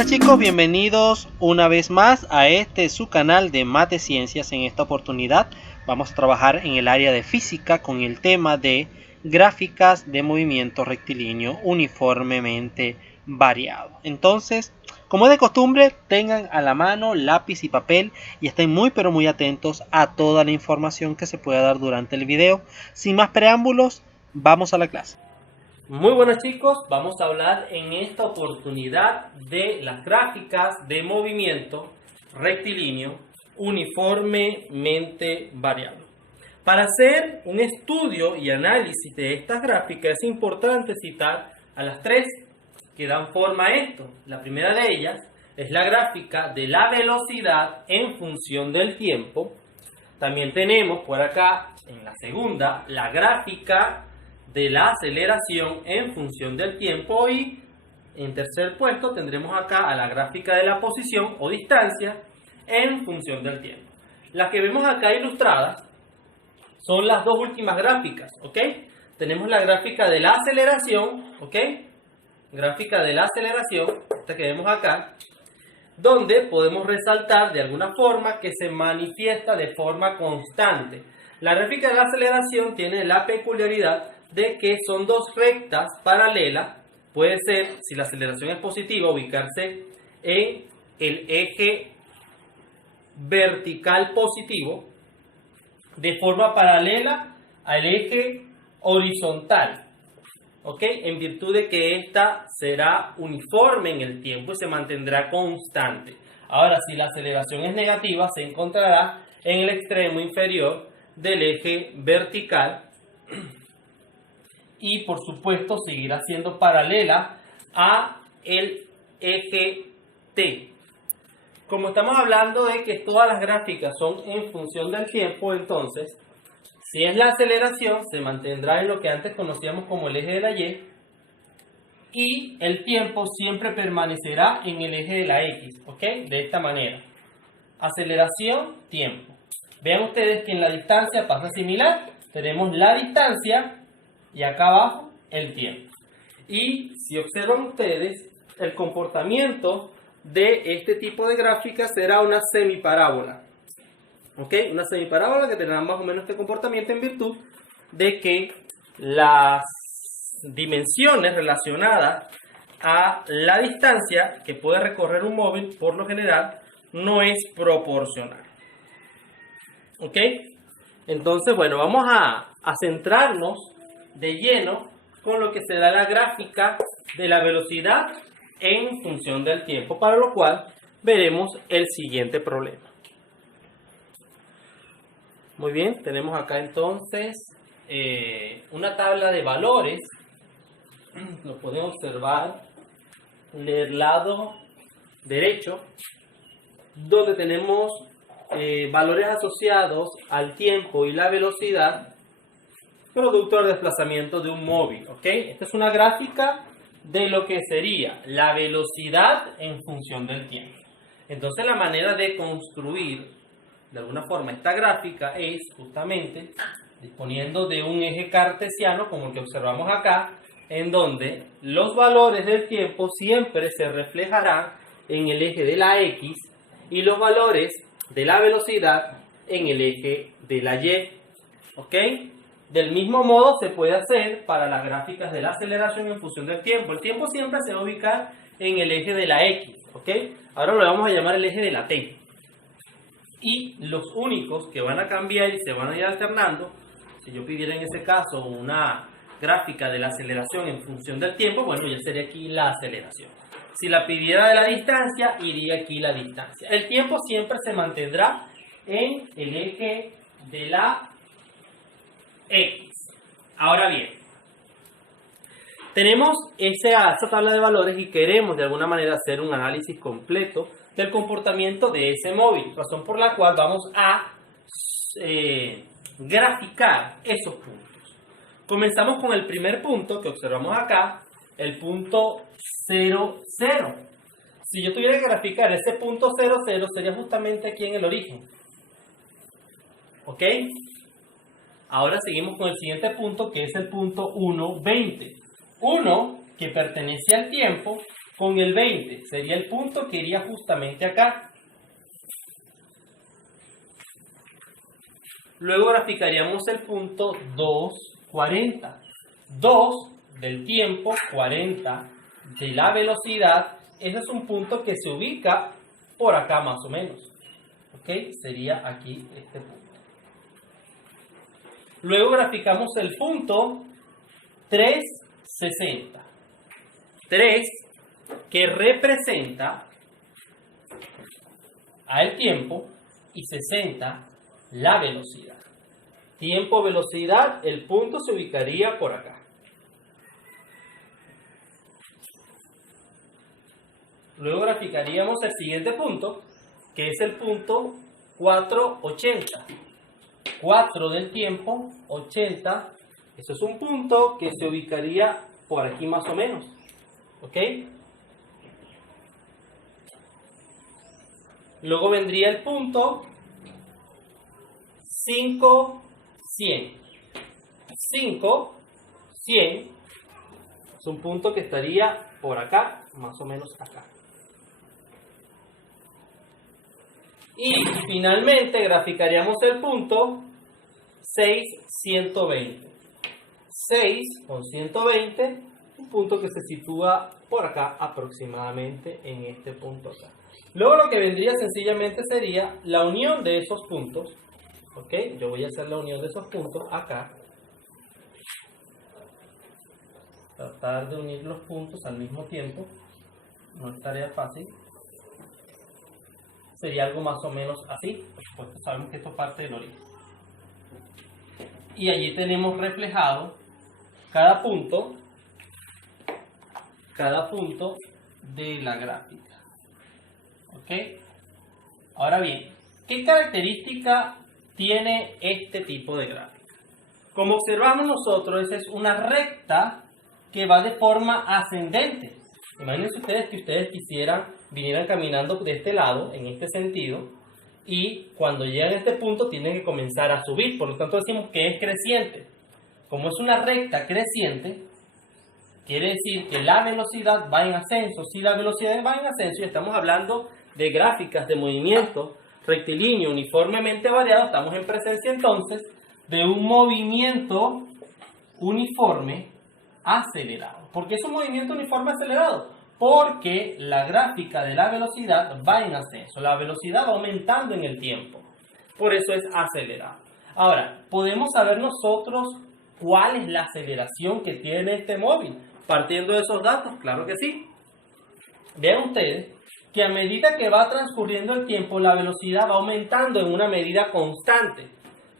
Hola chicos, bienvenidos una vez más a su canal de Mate Ciencias. En esta oportunidad vamos a trabajar en el área de física con el tema de gráficas de movimiento rectilíneo uniformemente variado. Entonces, como de costumbre, tengan a la mano lápiz y papel y estén muy pero muy atentos a toda la información que se pueda dar durante el video. Sin más preámbulos, vamos a la clase. Muy buenos chicos, vamos a hablar en esta oportunidad de las gráficas de movimiento rectilíneo uniformemente variable. Para hacer un estudio y análisis de estas gráficas es importante citar a las tres que dan forma a esto. La primera de ellas es la gráfica de la velocidad en función del tiempo. También tenemos por acá en la segunda la gráfica de la aceleración en función del tiempo y en tercer puesto tendremos acá a la gráfica de la posición o distancia en función del tiempo. Las que vemos acá ilustradas son las dos últimas gráficas, ¿ok? Tenemos la gráfica de la aceleración, ¿ok? Gráfica de la aceleración, esta que vemos acá, donde podemos resaltar de alguna forma que se manifiesta de forma constante. La gráfica de la aceleración tiene la peculiaridad de que son dos rectas paralelas. Puede ser, si la aceleración es positiva, ubicarse en el eje vertical positivo de forma paralela al eje horizontal, ¿ok? En virtud de que esta será uniforme en el tiempo y se mantendrá constante. Ahora, si la aceleración es negativa, se encontrará en el extremo inferior del eje vertical y por supuesto seguirá siendo paralela a el eje T. Como estamos hablando de que todas las gráficas son en función del tiempo, entonces si es la aceleración se mantendrá en lo que antes conocíamos como el eje de la y el tiempo siempre permanecerá en el eje de la X, ¿ok? De esta manera. Aceleración, tiempo. Vean ustedes que en la distancia pasa similar. Tenemos la distancia y acá abajo el tiempo. Y si observan ustedes, el comportamiento de este tipo de gráfica será una semiparábola. ¿Ok? Una semiparábola que tendrá más o menos este comportamiento en virtud de que las dimensiones relacionadas a la distancia que puede recorrer un móvil, por lo general, no es proporcional. ¿Ok? Entonces, bueno, vamos a centrarnos de lleno con lo que será la gráfica de la velocidad en función del tiempo, para lo cual veremos el siguiente problema. Muy bien, tenemos acá entonces una tabla de valores, lo pueden observar del lado derecho, donde tenemos valores asociados al tiempo y la velocidad producto del desplazamiento de un móvil, ¿ok? Esta es una gráfica de lo que sería la velocidad en función del tiempo. Entonces la manera de construir de alguna forma esta gráfica es justamente disponiendo de un eje cartesiano como el que observamos acá, en donde los valores del tiempo siempre se reflejarán en el eje de la X y los valores de la velocidad en el eje de la Y, ¿ok? Del mismo modo se puede hacer para las gráficas de la aceleración en función del tiempo. El tiempo siempre se va a ubicar en el eje de la X, ¿ok? Ahora lo vamos a llamar el eje de la T. Y los únicos que van a cambiar y se van a ir alternando, si yo pidiera en ese caso una gráfica de la aceleración en función del tiempo, bueno, ya sería aquí la aceleración. Si la pidiera de la distancia, iría aquí la distancia. El tiempo siempre se mantendrá en el eje de la X. Ahora bien, tenemos esa tabla de valores y queremos de alguna manera hacer un análisis completo del comportamiento de ese móvil, razón por la cual vamos a graficar esos puntos. Comenzamos con el primer punto que observamos acá, el punto 0, 0. Si yo tuviera que graficar ese punto 0, 0, sería justamente aquí en el origen. ¿Ok? Ahora seguimos con el siguiente punto, que es el punto 1, 20. 1, que pertenece al tiempo, con el 20. Sería el punto que iría justamente acá. Luego graficaríamos el punto 2,40. 2 del tiempo, 40 de la velocidad. Ese es un punto que se ubica por acá más o menos. ¿Ok? Sería aquí este punto. Luego graficamos el punto 3,60. 3 que representa al tiempo y 60 la velocidad. Tiempo, velocidad, el punto se ubicaría por acá. Luego graficaríamos el siguiente punto, que es el punto 4,80. 4 del tiempo, 80. Eso es un punto que se ubicaría por aquí más o menos. ¿Ok? Luego vendría el punto 5,100. 5,100 es un punto que estaría por acá, más o menos acá. Y finalmente graficaríamos el punto 6,120. 6 con 120, un punto que se sitúa por acá aproximadamente en este punto acá. Luego lo que vendría sencillamente sería la unión de esos puntos. ¿Ok? Yo voy a hacer la unión de esos puntos acá. Tratar de unir los puntos al mismo tiempo. No es tarea fácil. Sería algo más o menos así. Por supuesto, sabemos que esto parte del origen. Y allí tenemos reflejado cada punto de la gráfica. ¿Ok? Ahora bien, ¿qué característica tiene este tipo de gráfica? Como observamos nosotros, esa es una recta que va de forma ascendente. Imagínense ustedes que ustedes vinieran caminando de este lado, en este sentido, y cuando llegan a este punto tienen que comenzar a subir. Por lo tanto decimos que es creciente. Como es una recta creciente, quiere decir que la velocidad va en ascenso. Si la velocidad va en ascenso y estamos hablando de gráficas de movimiento rectilíneo uniformemente variado, estamos en presencia entonces de un movimiento uniforme acelerado. ¿Por qué es un movimiento uniforme acelerado? Porque la gráfica de la velocidad va en ascenso. La velocidad va aumentando en el tiempo. Por eso es acelerado. Ahora, ¿podemos saber nosotros cuál es la aceleración que tiene este móvil? Partiendo de esos datos, claro que sí. Vean ustedes que a medida que va transcurriendo el tiempo, la velocidad va aumentando en una medida constante.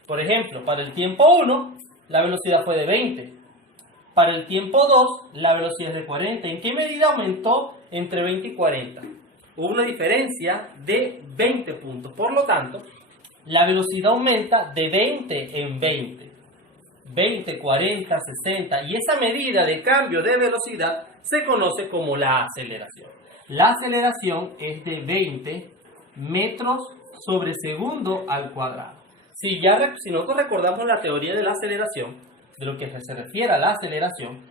Por ejemplo, para el tiempo 1, la velocidad fue de 20. Para el tiempo 2, la velocidad es de 40. ¿En qué medida aumentó entre 20 y 40? Hubo una diferencia de 20 puntos. Por lo tanto, la velocidad aumenta de 20 en 20. 20, 40, 60. Y esa medida de cambio de velocidad se conoce como la aceleración. La aceleración es de 20 metros sobre segundo al cuadrado. Si nosotros recordamos la teoría de la aceleración, de lo que se refiere a la aceleración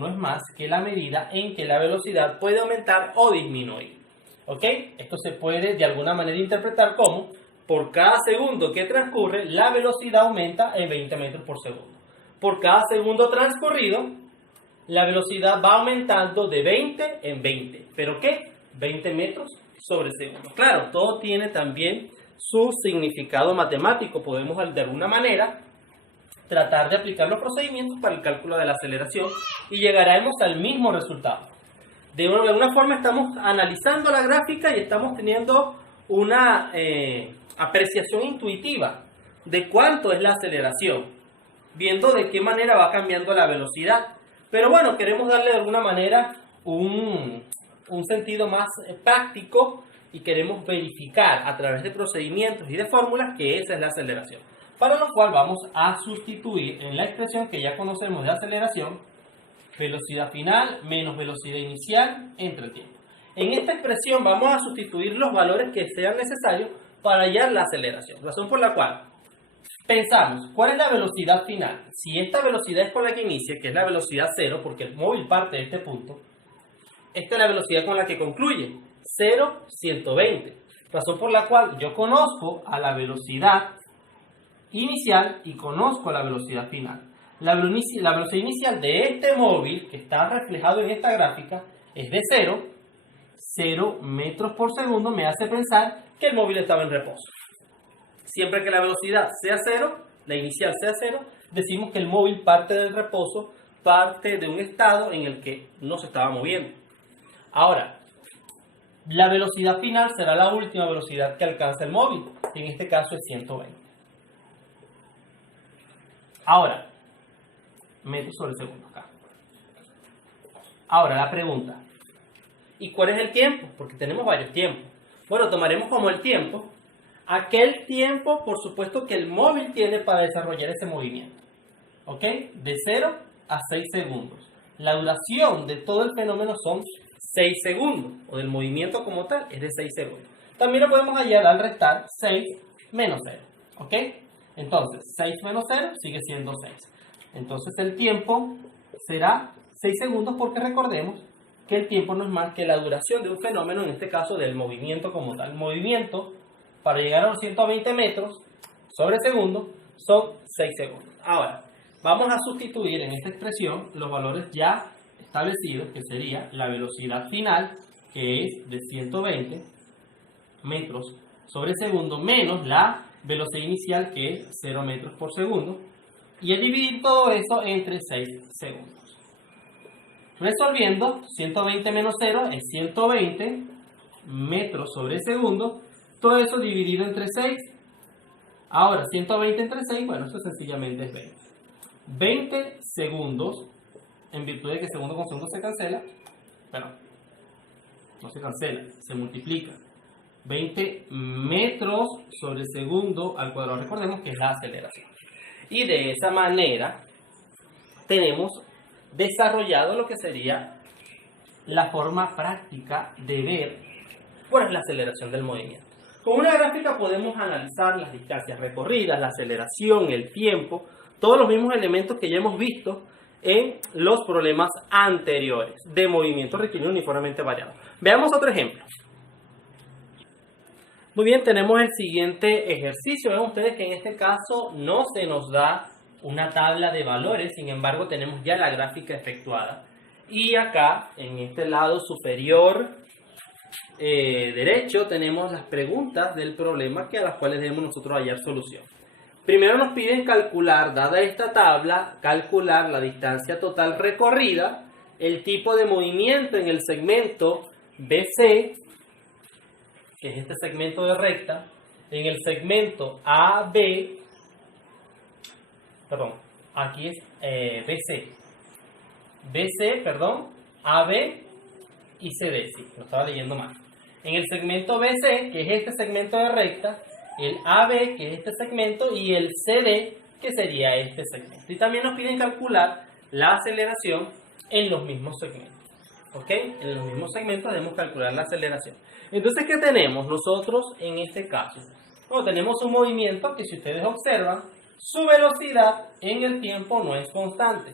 no es más que la medida en que la velocidad puede aumentar o disminuir. ¿Ok? Esto se puede de alguna manera interpretar como por cada segundo que transcurre, la velocidad aumenta en 20 metros por segundo. Por cada segundo transcurrido, la velocidad va aumentando de 20 en 20. ¿Pero qué? 20 metros sobre segundo. Claro, todo tiene también su significado matemático. Podemos de alguna manera tratar de aplicar los procedimientos para el cálculo de la aceleración y llegaremos al mismo resultado. De alguna forma estamos analizando la gráfica y estamos teniendo una apreciación intuitiva de cuánto es la aceleración, viendo de qué manera va cambiando la velocidad. Pero bueno, queremos darle de alguna manera un sentido más práctico y queremos verificar a través de procedimientos y de fórmulas que esa es la aceleración. Para lo cual vamos a sustituir en la expresión que ya conocemos de aceleración, velocidad final menos velocidad inicial entre el tiempo. En esta expresión vamos a sustituir los valores que sean necesarios para hallar la aceleración. Razón por la cual pensamos, ¿cuál es la velocidad final? Si esta velocidad es con la que inicia, que es la velocidad cero, porque el móvil parte de este punto, esta es la velocidad con la que concluye, 0, 120. Razón por la cual yo conozco a la velocidad inicial y conozco la velocidad final. La velocidad inicial de este móvil, que está reflejado en esta gráfica, es de 0 metros por segundo, me hace pensar que el móvil estaba en reposo. Siempre que la velocidad sea 0, la inicial sea 0, decimos que el móvil parte del reposo, parte de un estado en el que no se estaba moviendo. Ahora, la velocidad final será la última velocidad que alcanza el móvil, en este caso es 120. Ahora, metros sobre segundo acá. Ahora la pregunta, ¿y cuál es el tiempo? Porque tenemos varios tiempos. Bueno, tomaremos como el tiempo aquel tiempo, por supuesto, que el móvil tiene para desarrollar ese movimiento. ¿Ok? De 0 a 6 segundos. La duración de todo el fenómeno son 6 segundos, o del movimiento como tal es de 6 segundos. También lo podemos hallar al restar 6 menos 0. ¿Ok? Entonces, 6 menos 0 sigue siendo 6. Entonces el tiempo será 6 segundos porque recordemos que el tiempo no es más que la duración de un fenómeno, en este caso del movimiento como tal. El movimiento para llegar a los 120 metros sobre segundo son 6 segundos. Ahora, vamos a sustituir en esta expresión los valores ya establecidos, que sería la velocidad final, que es de 120 metros sobre segundo, menos la velocidad inicial, que es 0 metros por segundo, y a dividir todo eso entre 6 segundos. Resolviendo, 120 menos 0 es 120 metros sobre segundo, todo eso dividido entre 6. Ahora, 120 entre 6, bueno, eso sencillamente es 20. 20 segundos, en virtud de que segundo con segundo se cancela, pero no se cancela, se multiplica. 20 metros sobre segundo al cuadrado, recordemos que es la aceleración. Y de esa manera tenemos desarrollado lo que sería la forma práctica de ver cuál es la aceleración del movimiento. Con una gráfica podemos analizar las distancias recorridas, la aceleración, el tiempo, todos los mismos elementos que ya hemos visto en los problemas anteriores de movimiento rectilíneo uniformemente variado. Veamos otro ejemplo. Muy bien, tenemos el siguiente ejercicio. Ven ustedes que en este caso no se nos da una tabla de valores, sin embargo tenemos ya la gráfica efectuada. Y acá, en este lado superior derecho, tenemos las preguntas del problema a las cuales debemos nosotros hallar solución. Primero nos piden calcular, dada esta tabla, calcular la distancia total recorrida, el tipo de movimiento en el segmento BC, que es este segmento de recta, en el segmento AB, perdón, aquí es BC, AB y CD, sí, lo estaba leyendo mal. En el segmento BC, que es este segmento de recta, el AB, que es este segmento, y el CD, que sería este segmento. Y también nos piden calcular la aceleración en los mismos segmentos. ¿Ok? En los mismos segmentos debemos calcular la aceleración. Entonces, ¿qué tenemos nosotros en este caso? Bueno, tenemos un movimiento que, si ustedes observan, su velocidad en el tiempo no es constante.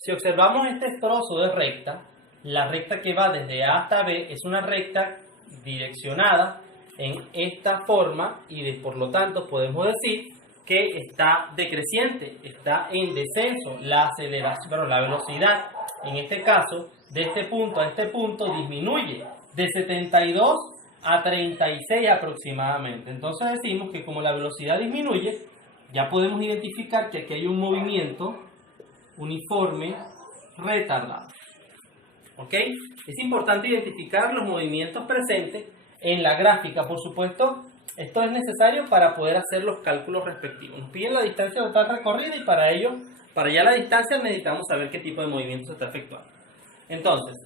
Si observamos este trozo de recta, la recta que va desde A hasta B es una recta direccionada en esta forma y por lo tanto podemos decir que está decreciente, está en descenso. La aceleración, la velocidad en este caso de este punto a este punto disminuye de 72 a 36 aproximadamente. Entonces decimos que como la velocidad disminuye, ya podemos identificar que aquí hay un movimiento uniforme retardado. ¿Ok? Es importante identificar los movimientos presentes en la gráfica. Por supuesto, esto es necesario para poder hacer los cálculos respectivos. Nos piden la distancia total recorrida y para ello, para ya la distancia, necesitamos saber qué tipo de movimiento se está efectuando. Entonces,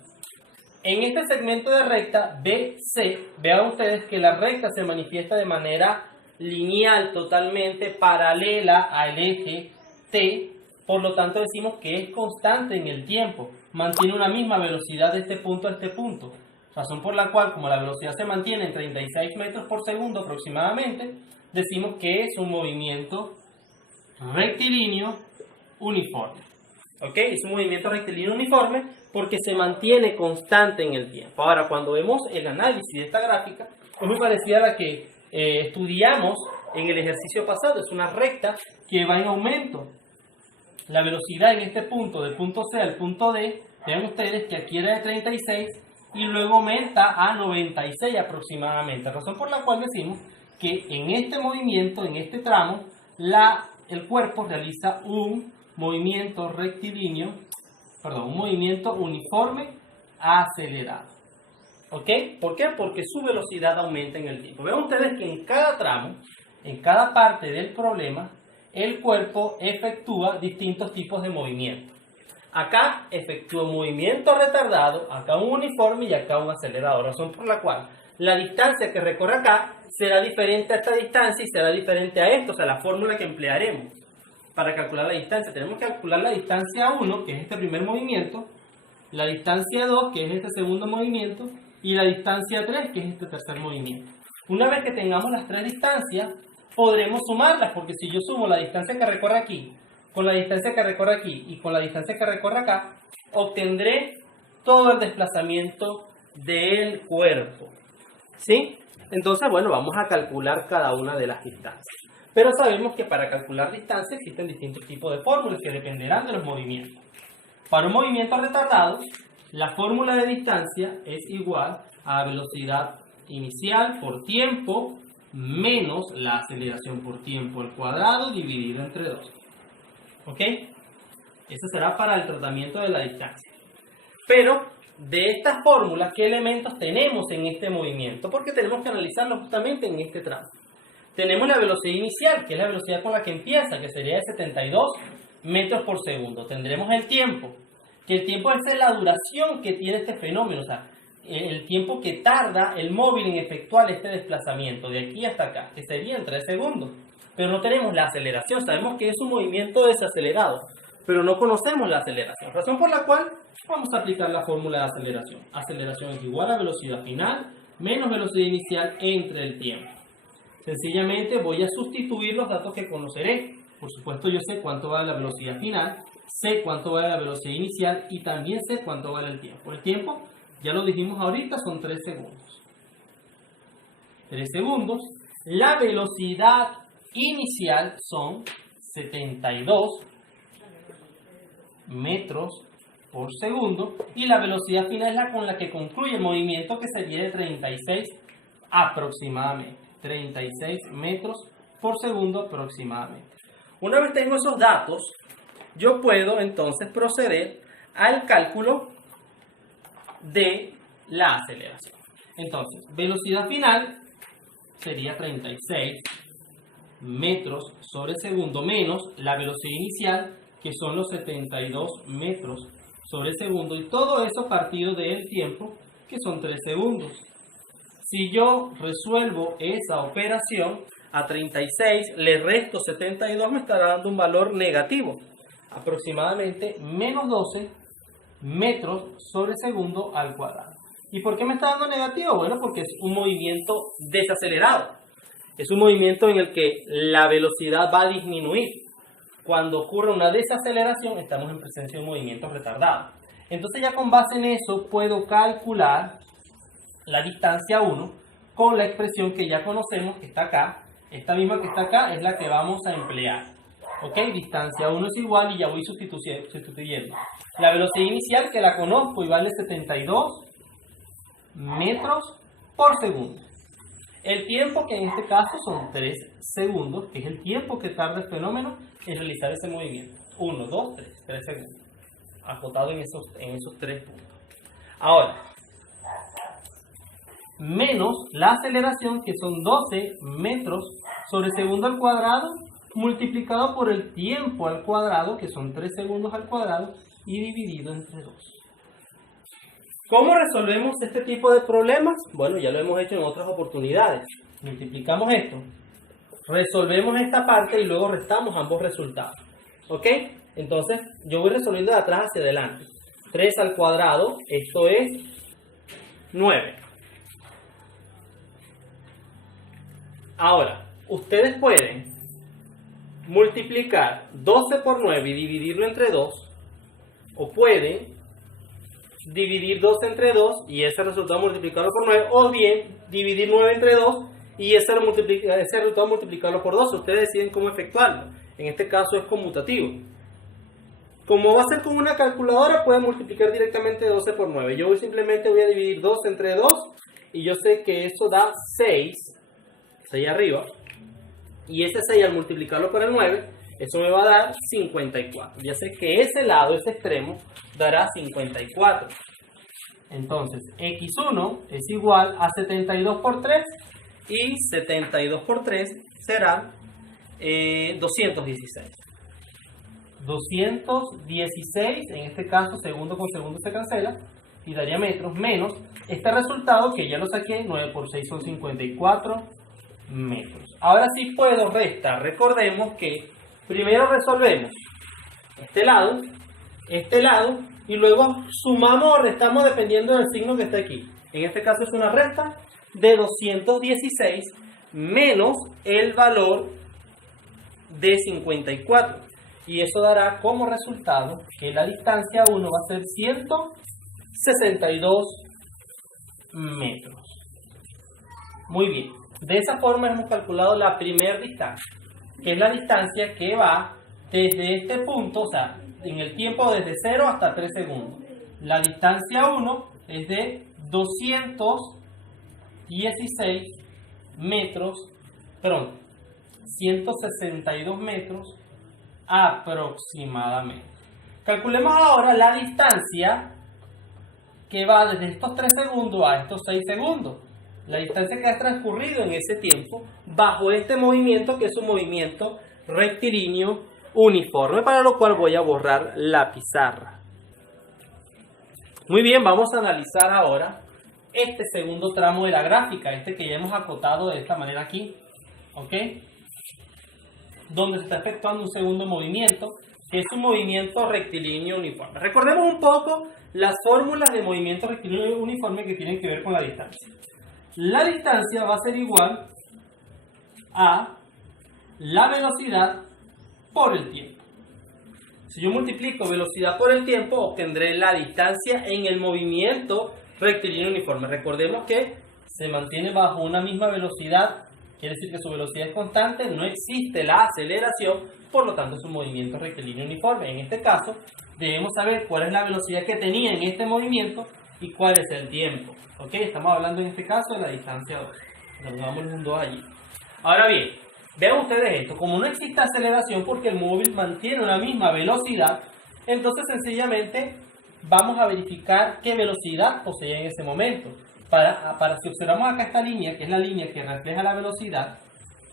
en este segmento de recta BC, vean ustedes que la recta se manifiesta de manera lineal, totalmente paralela al eje T. Por lo tanto, decimos que es constante en el tiempo. Mantiene una misma velocidad de este punto a este punto. Razón por la cual, como la velocidad se mantiene en 36 metros por segundo aproximadamente, decimos que es un movimiento rectilíneo uniforme. ¿Ok? Es un movimiento rectilíneo uniforme porque se mantiene constante en el tiempo. Ahora, cuando vemos el análisis de esta gráfica, es muy parecida a la que estudiamos en el ejercicio pasado. Es una recta que va en aumento. La velocidad en este punto, del punto C al punto D, vean ustedes que aquí era de 36 y luego aumenta a 96 aproximadamente. Razón por la cual decimos que en este movimiento, en este tramo, el cuerpo realiza un movimiento rectilíneo, un movimiento uniforme acelerado. ¿Ok? ¿Por qué? Porque su velocidad aumenta en el tiempo. Vean ustedes que en cada tramo, en cada parte del problema, el cuerpo efectúa distintos tipos de movimiento. Acá efectúa un movimiento retardado, acá un uniforme y acá un acelerado. Razón por la cual la distancia que recorre acá será diferente a esta distancia y será diferente a esto, o sea, la fórmula que emplearemos para calcular la distancia. Tenemos que calcular la distancia 1, que es este primer movimiento, la distancia 2, que es este segundo movimiento, y la distancia 3, que es este tercer movimiento. Una vez que tengamos las tres distancias, podremos sumarlas, porque si yo sumo la distancia que recorre aquí, con la distancia que recorre aquí y con la distancia que recorre acá, obtendré todo el desplazamiento del cuerpo. ¿Sí? Entonces, bueno, vamos a calcular cada una de las distancias. Pero sabemos que para calcular distancia existen distintos tipos de fórmulas que dependerán de los movimientos. Para un movimiento retardado, la fórmula de distancia es igual a velocidad inicial por tiempo menos la aceleración por tiempo al cuadrado dividido entre 2. ¿Ok? Eso será para el tratamiento de la distancia. Pero de estas fórmulas, ¿qué elementos tenemos en este movimiento? Porque tenemos que analizarlo justamente en este tramo. Tenemos la velocidad inicial, que es la velocidad con la que empieza, que sería de 72 metros por segundo. Tendremos el tiempo, que el tiempo es la duración que tiene este fenómeno, o sea, el tiempo que tarda el móvil en efectuar este desplazamiento de aquí hasta acá, que sería en 3 segundos. Pero no tenemos la aceleración, sabemos que es un movimiento desacelerado, pero no conocemos la aceleración. Razón por la cual vamos a aplicar la fórmula de aceleración. Aceleración es igual a velocidad final menos velocidad inicial entre el tiempo. Sencillamente voy a sustituir los datos que conoceré. Por supuesto, yo sé cuánto vale la velocidad final, sé cuánto vale la velocidad inicial y también sé cuánto vale el tiempo. El tiempo, ya lo dijimos ahorita, son 3 segundos. 3 segundos. La velocidad inicial son 72 metros por segundo y la velocidad final es la con la que concluye el movimiento, que sería de 36 aproximadamente. 36 metros por segundo aproximadamente. Una vez tengo esos datos, yo puedo entonces proceder al cálculo de la aceleración. Entonces, velocidad final sería 36 metros sobre segundo menos la velocidad inicial, que son los 72 metros sobre segundo, y todo eso partido del tiempo, que son 3 segundos. Si yo resuelvo esa operación, a 36 le resto 72, me estará dando un valor negativo, aproximadamente menos 12 metros sobre segundo al cuadrado. ¿Y por qué me está dando negativo? Bueno, porque es un movimiento desacelerado. Es un movimiento en el que la velocidad va a disminuir. Cuando ocurre una desaceleración, estamos en presencia de un movimiento retardado. Entonces ya con base en eso puedo calcular la distancia 1 con la expresión que ya conocemos, que está acá. Esta misma que está acá es la que vamos a emplear. ¿Ok? Distancia 1 es igual y ya voy sustituyendo. La velocidad inicial, que la conozco y vale 72 metros por segundo. El tiempo, que en este caso son 3 segundos, que es el tiempo que tarda el fenómeno en realizar ese movimiento. 1, 2, 3 segundos. Acotado en esos 3 puntos. Ahora, menos la aceleración, que son 12 metros sobre segundo al cuadrado, multiplicado por el tiempo al cuadrado, que son 3 segundos al cuadrado, y dividido entre 2. ¿Cómo resolvemos este tipo de problemas? Bueno, ya lo hemos hecho en otras oportunidades. Multiplicamos esto, resolvemos esta parte y luego restamos ambos resultados. ¿Ok? Entonces, yo voy resolviendo de atrás hacia adelante. 3 al cuadrado, esto es 9. Ahora, ustedes pueden multiplicar 12 por 9 y dividirlo entre 2, o pueden dividir 2 entre 2 y ese resultado multiplicarlo por 9, o bien dividir 9 entre 2 y ese resultado multiplicarlo por 2. Ustedes deciden cómo efectuarlo. En este caso es conmutativo. Como va a ser con una calculadora, pueden multiplicar directamente 12 por 9. Yo simplemente voy a dividir 2 entre 2 y yo sé que eso da 6 arriba. Y ese 6 al multiplicarlo por el 9, eso me va a dar 54. Ya sé que ese lado, ese extremo, dará 54. Entonces, x1 es igual a 72 por 3 y 72 por 3 será 216. 216, en este caso segundo con segundo se cancela y daría metros, menos este resultado que ya lo saqué, 9 por 6 son 54 metros. Ahora sí puedo restar. Recordemos que primero resolvemos este lado y luego sumamos o restamos dependiendo del signo que está aquí. En este caso es una resta de 216 menos el valor de 54. Y eso dará como resultado que la distancia 1 va a ser 162 metros. Muy bien. De esa forma hemos calculado la primera distancia, que es la distancia que va desde este punto, o sea, en el tiempo desde 0 hasta 3 segundos. La distancia 1 es de 216 metros, perdón, 162 metros aproximadamente. Calculemos ahora la distancia que va desde estos 3 segundos a estos 6 segundos. La distancia que ha transcurrido en ese tiempo bajo este movimiento, que es un movimiento rectilíneo uniforme, para lo cual voy a borrar la pizarra. Muy bien, vamos a analizar ahora este segundo tramo de la gráfica, este que ya hemos acotado de esta manera aquí, ¿ok? Donde se está efectuando un segundo movimiento, que es un movimiento rectilíneo uniforme. Recordemos un poco las fórmulas de movimiento rectilíneo uniforme que tienen que ver con la distancia. La distancia va a ser igual a la velocidad por el tiempo. Si yo multiplico velocidad por el tiempo, obtendré la distancia en el movimiento rectilíneo uniforme. Recordemos que se mantiene bajo una misma velocidad, quiere decir que su velocidad es constante, no existe la aceleración, por lo tanto es un movimiento rectilíneo uniforme. En este caso, debemos saber cuál es la velocidad que tenía en este movimiento y cuál es el tiempo. ¿Ok? Estamos hablando en este caso de la distancia 2. Nos damos un 2 allí. Ahora bien, vean ustedes esto. Como no existe aceleración porque el móvil mantiene una misma velocidad, entonces sencillamente vamos a verificar qué velocidad poseía en ese momento. Para si observamos acá esta línea, que es la línea que refleja la velocidad,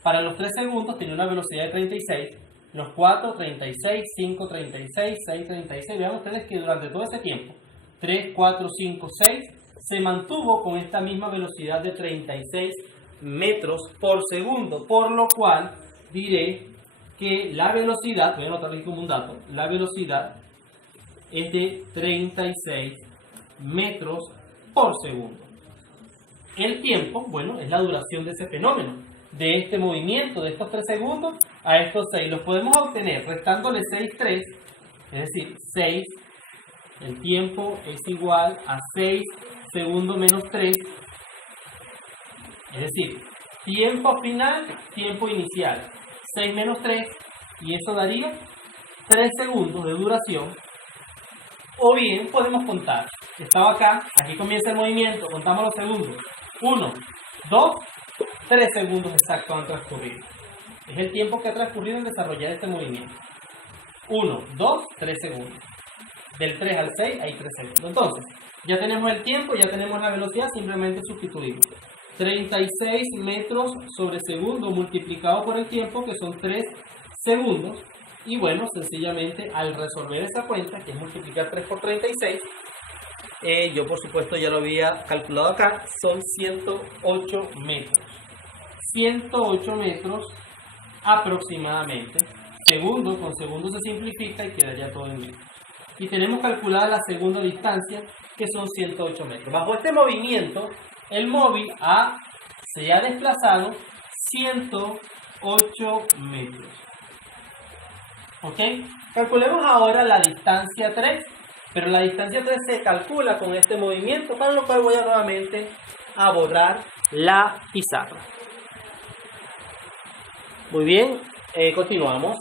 para los 3 segundos tiene una velocidad de 36, los 4, 36, 5, 36, 6, 36. Vean ustedes que durante todo ese tiempo, 3, 4, 5, 6, se mantuvo con esta misma velocidad de 36 metros por segundo, por lo cual diré que la velocidad, voy a anotarlo aquí como un dato, la velocidad es de 36 metros por segundo. El tiempo, bueno, es la duración de ese fenómeno, de este movimiento, de estos 3 segundos a estos 6. Los podemos obtener restándole 6, 3, es decir, 6, el tiempo es igual a 6 segundos menos 3, es decir, tiempo final, tiempo inicial, 6 menos 3, y eso daría 3 segundos de duración. O bien podemos contar, estaba acá, aquí comienza el movimiento, contamos los segundos, 1, 2, 3 segundos exactos han transcurrido. Es el tiempo que ha transcurrido en desarrollar este movimiento. 1, 2, 3 segundos. Del 3 al 6 hay 3 segundos. Entonces, ya tenemos el tiempo, ya tenemos la velocidad, simplemente sustituimos. 36 metros sobre segundo multiplicado por el tiempo, que son 3 segundos. Y bueno, sencillamente al resolver esta cuenta, que es multiplicar 3 por 36, yo por supuesto ya lo había calculado acá, son 108 metros. 108 metros aproximadamente. Segundo con segundo se simplifica y quedaría todo en metros. Y tenemos calculada la segunda distancia, que son 108 metros. Bajo este movimiento, el móvil se ha desplazado 108 metros. ¿Ok? Calculemos ahora la distancia 3, Pero la distancia 3 se calcula con este movimiento, para lo cual voy a nuevamente a borrar la pizarra. Muy bien, continuamos.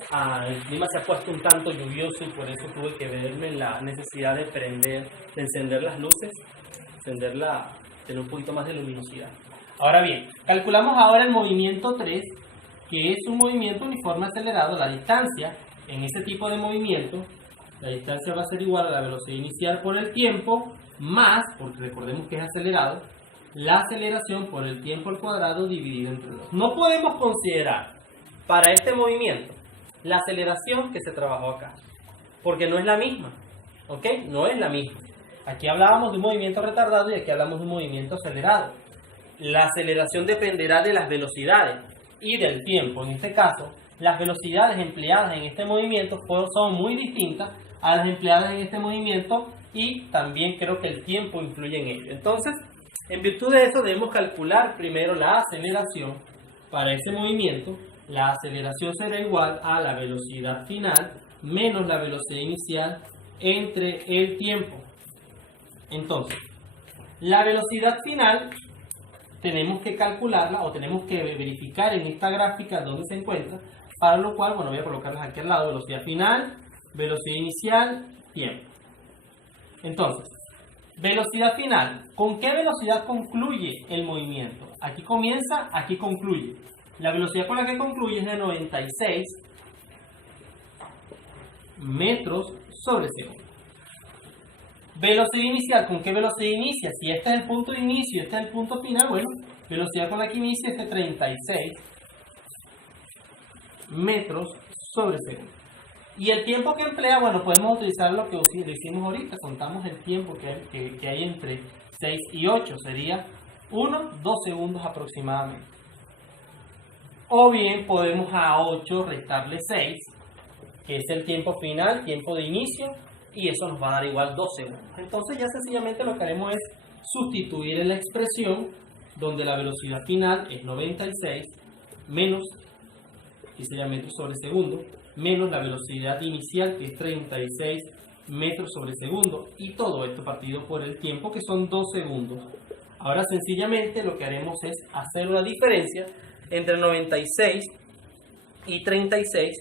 El clima se ha puesto un tanto lluvioso y por eso tuve que verme en la necesidad de encender las luces, tener un poquito más de luminosidad. Ahora bien, calculamos ahora el movimiento 3, que es un movimiento uniforme acelerado. La distancia en este tipo de movimiento, la distancia va a ser igual a la velocidad inicial por el tiempo, más, porque recordemos que es acelerado, la aceleración por el tiempo al cuadrado dividido entre 2. No podemos considerar para este movimiento la aceleración que se trabajó acá, porque no es la misma, ¿ok? No es la misma. Aquí hablábamos de un movimiento retardado y aquí hablamos de un movimiento acelerado. La aceleración dependerá de las velocidades y del tiempo. En este caso, las velocidades empleadas en este movimiento son muy distintas a las empleadas en este movimiento y también creo que el tiempo influye en ello. Entonces, en virtud de eso debemos calcular primero la aceleración para ese movimiento. La aceleración será igual a la velocidad final menos la velocidad inicial entre el tiempo. Entonces, la velocidad final tenemos que calcularla o tenemos que verificar en esta gráfica dónde se encuentra, para lo cual, bueno, voy a colocarlas aquí al lado: velocidad final, velocidad inicial, tiempo. Entonces, velocidad final, ¿con qué velocidad concluye el movimiento? Aquí comienza, aquí concluye. La velocidad con la que concluye es de 96 metros sobre segundo. Velocidad inicial, ¿con qué velocidad inicia? Si este es el punto de inicio y este es el punto final, bueno, velocidad con la que inicia es de 36 metros sobre segundo. Y el tiempo que emplea, bueno, podemos utilizar lo que hicimos ahorita, contamos el tiempo que hay entre 6 y 8, sería 2 segundos aproximadamente. O bien podemos a 8 restarle 6, que es el tiempo final, tiempo de inicio, y eso nos va a dar igual 2 segundos. Entonces ya sencillamente lo que haremos es sustituir en la expresión donde la velocidad final es 96 menos, aquí sería metros sobre segundo, menos la velocidad inicial que es 36 metros sobre segundo, y todo esto partido por el tiempo que son 2 segundos. Ahora sencillamente lo que haremos es hacer una diferencia entre 96 y 36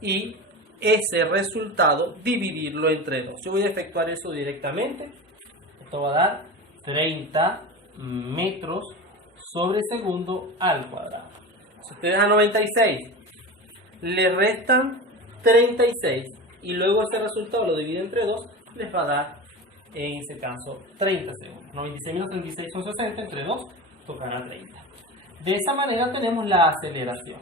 y ese resultado dividirlo entre 2. Yo voy a efectuar eso directamente. Esto va a dar 30 metros sobre segundo al cuadrado. Si ustedes a 96 le restan 36 y luego ese resultado lo divide entre 2, les va a dar en ese caso 30 segundos. 96 menos 36 son 60, entre 2 tocará 30. De esa manera tenemos la aceleración.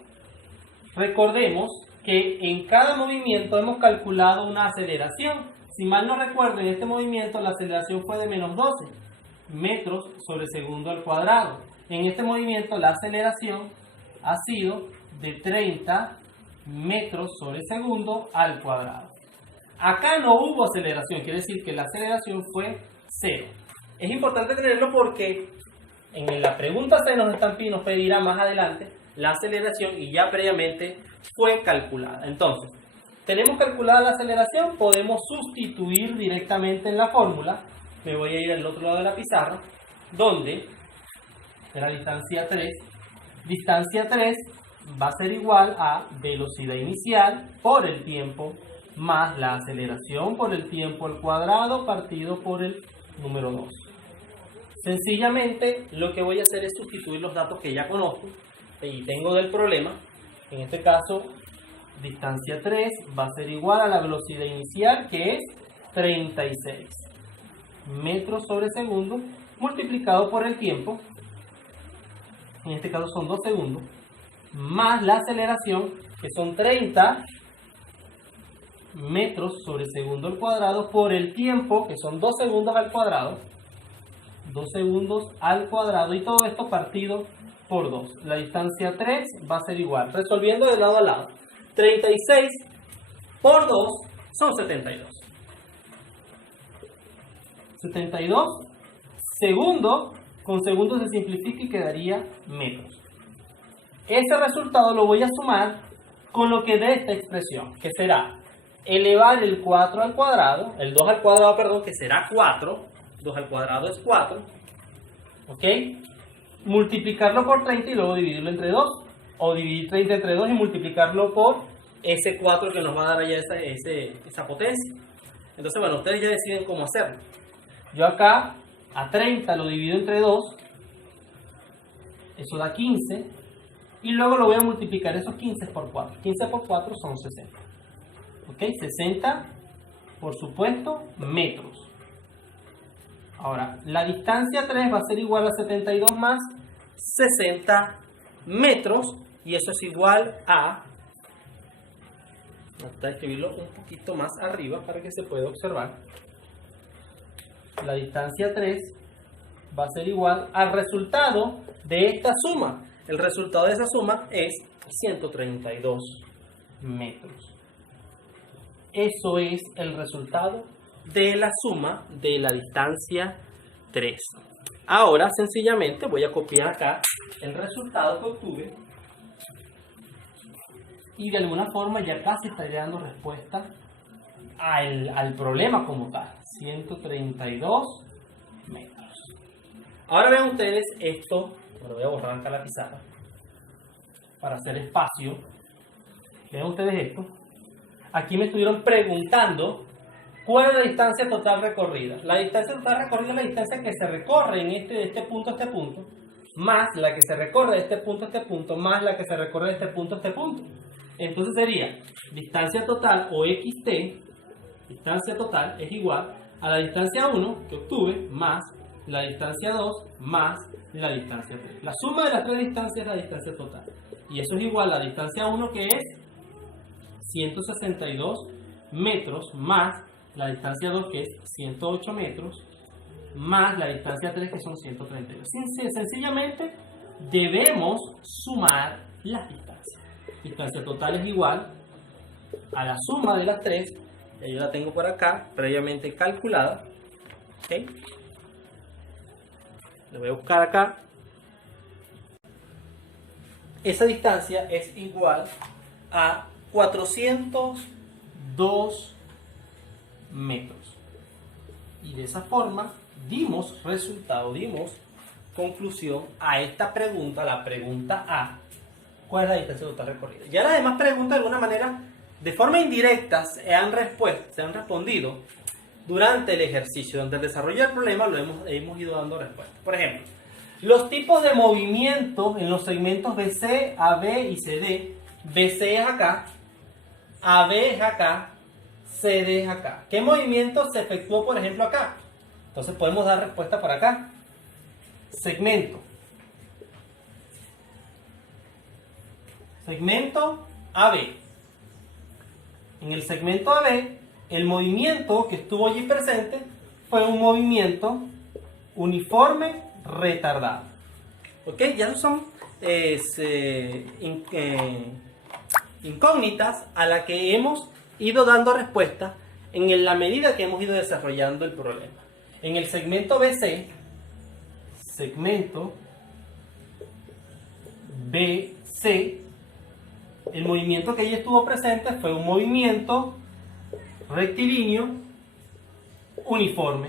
Recordemos que en cada movimiento hemos calculado una aceleración. Si mal no recuerdo, en este movimiento la aceleración fue de menos 12 metros sobre segundo al cuadrado. En este movimiento la aceleración ha sido de 30 metros sobre segundo al cuadrado. Acá no hubo aceleración, quiere decir que la aceleración fue 0. Es importante tenerlo porque en la pregunta C nos pedirá más adelante la aceleración y ya previamente fue calculada. Entonces, tenemos calculada la aceleración, podemos sustituir directamente en la fórmula. Me voy a ir al otro lado de la pizarra, donde la distancia 3. Distancia 3 va a ser igual a velocidad inicial por el tiempo más la aceleración por el tiempo al cuadrado partido por el número 2. Sencillamente lo que voy a hacer es sustituir los datos que ya conozco y tengo del problema. En este caso, distancia 3 va a ser igual a la velocidad inicial, que es 36 metros sobre segundo, multiplicado por el tiempo, en este caso son 2 segundos, más la aceleración, que son 30 metros sobre segundo al cuadrado, por el tiempo, que son 2 segundos al cuadrado, 2 segundos al cuadrado, y todo esto partido por 2. La distancia 3 va a ser igual, resolviendo de lado a lado, 36 por 2 son 72. 72 segundos, con segundos se simplifica y quedaría metros. Ese resultado lo voy a sumar con lo que dé esta expresión, que será elevar el 4 al cuadrado, el 2 al cuadrado, perdón, que será 4, 2 al cuadrado es 4, ¿ok? Multiplicarlo por 30 y luego dividirlo entre 2, o dividir 30 entre 2 y multiplicarlo por ese 4 que nos va a dar allá esa potencia. Entonces, bueno, ustedes ya deciden cómo hacerlo. Yo acá a 30 lo divido entre 2, eso da 15, y luego lo voy a multiplicar esos 15 por 4. 15 por 4 son 60. ¿Ok? 60, por supuesto, metros. Ahora, la distancia 3 va a ser igual a 72 más 60 metros, y eso es igual a... Vamos a escribirlo un poquito más arriba para que se pueda observar. La distancia 3 va a ser igual al resultado de esta suma. El resultado de esa suma es 132 metros. Eso es el resultado de la suma de la distancia 3. Ahora, sencillamente, voy a copiar acá el resultado que obtuve. Y de alguna forma ya casi estaría dando respuesta al problema como tal. 132 metros. Ahora vean ustedes esto. Lo voy a borrar acá la pizarra para hacer espacio. Vean ustedes esto. Aquí me estuvieron preguntando cuál es la distancia total recorrida. La distancia total recorrida es la distancia que se recorre de este punto a este punto, más la que se recorre de este punto a este punto, más la que se recorre de este punto a este punto. Entonces sería distancia total o xt, distancia total es igual a la distancia 1 que obtuve más la distancia 2 más la distancia 3. La suma de las tres distancias es la distancia total. Y eso es igual a la distancia 1 que es 162 metros más la distancia 2 que es 108 metros más la distancia 3 que son 132. Sencillamente debemos sumar las distancias. Distancia total es igual a la suma de las tres, yo la tengo por acá previamente calculada, ¿okay? Lo voy a buscar acá. Esa distancia es igual a 402 metros. Y de esa forma dimos resultado, dimos conclusión a esta pregunta, la pregunta A. ¿Cuál es la distancia total recorrida? Ya las demás preguntas, de alguna manera, de forma indirecta, se han respondido durante el ejercicio. Durante el desarrollo del problema hemos ido dando respuestas. Por ejemplo, los tipos de movimiento en los segmentos BC, AB y CD. BC es acá, AB es acá, CD es acá. ¿Qué movimiento se efectuó, por ejemplo, acá? Entonces podemos dar respuesta para acá. Segmento AB. En el segmento AB, el movimiento que estuvo allí presente fue un movimiento uniforme retardado. ¿Ok? Ya son incógnitas a las que hemos ido dando respuesta en la medida que hemos ido desarrollando el problema. En el segmento BC, el movimiento que allí estuvo presente fue un movimiento rectilíneo uniforme.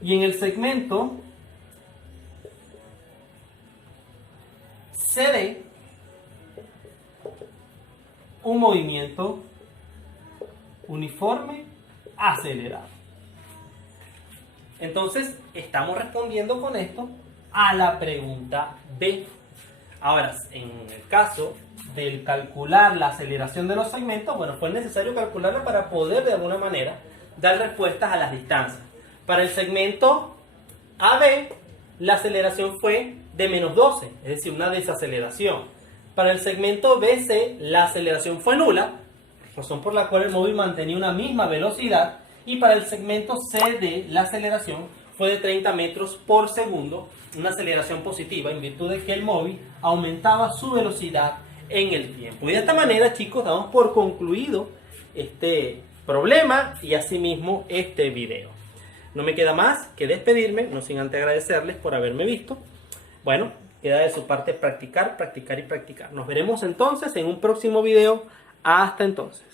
Y en el segmento CD, un movimiento uniforme acelerado. Entonces, estamos respondiendo con esto a la pregunta B. Ahora, en el caso del calcular la aceleración de los segmentos, bueno, fue necesario calcularla para poder de alguna manera dar respuestas a las distancias. Para el segmento AB, la aceleración fue de menos 12, es decir, una desaceleración. Para el segmento BC, la aceleración fue nula, razón por la cual el móvil mantenía una misma velocidad. Y para el segmento CD, la aceleración fue de 30 metros por segundo, una aceleración positiva en virtud de que el móvil aumentaba su velocidad en el tiempo. Y de esta manera, chicos, damos por concluido este problema y asimismo este video. No me queda más que despedirme, no sin antes agradecerles por haberme visto. Bueno, queda de su parte practicar, practicar y practicar. Nos veremos entonces en un próximo video. Hasta entonces.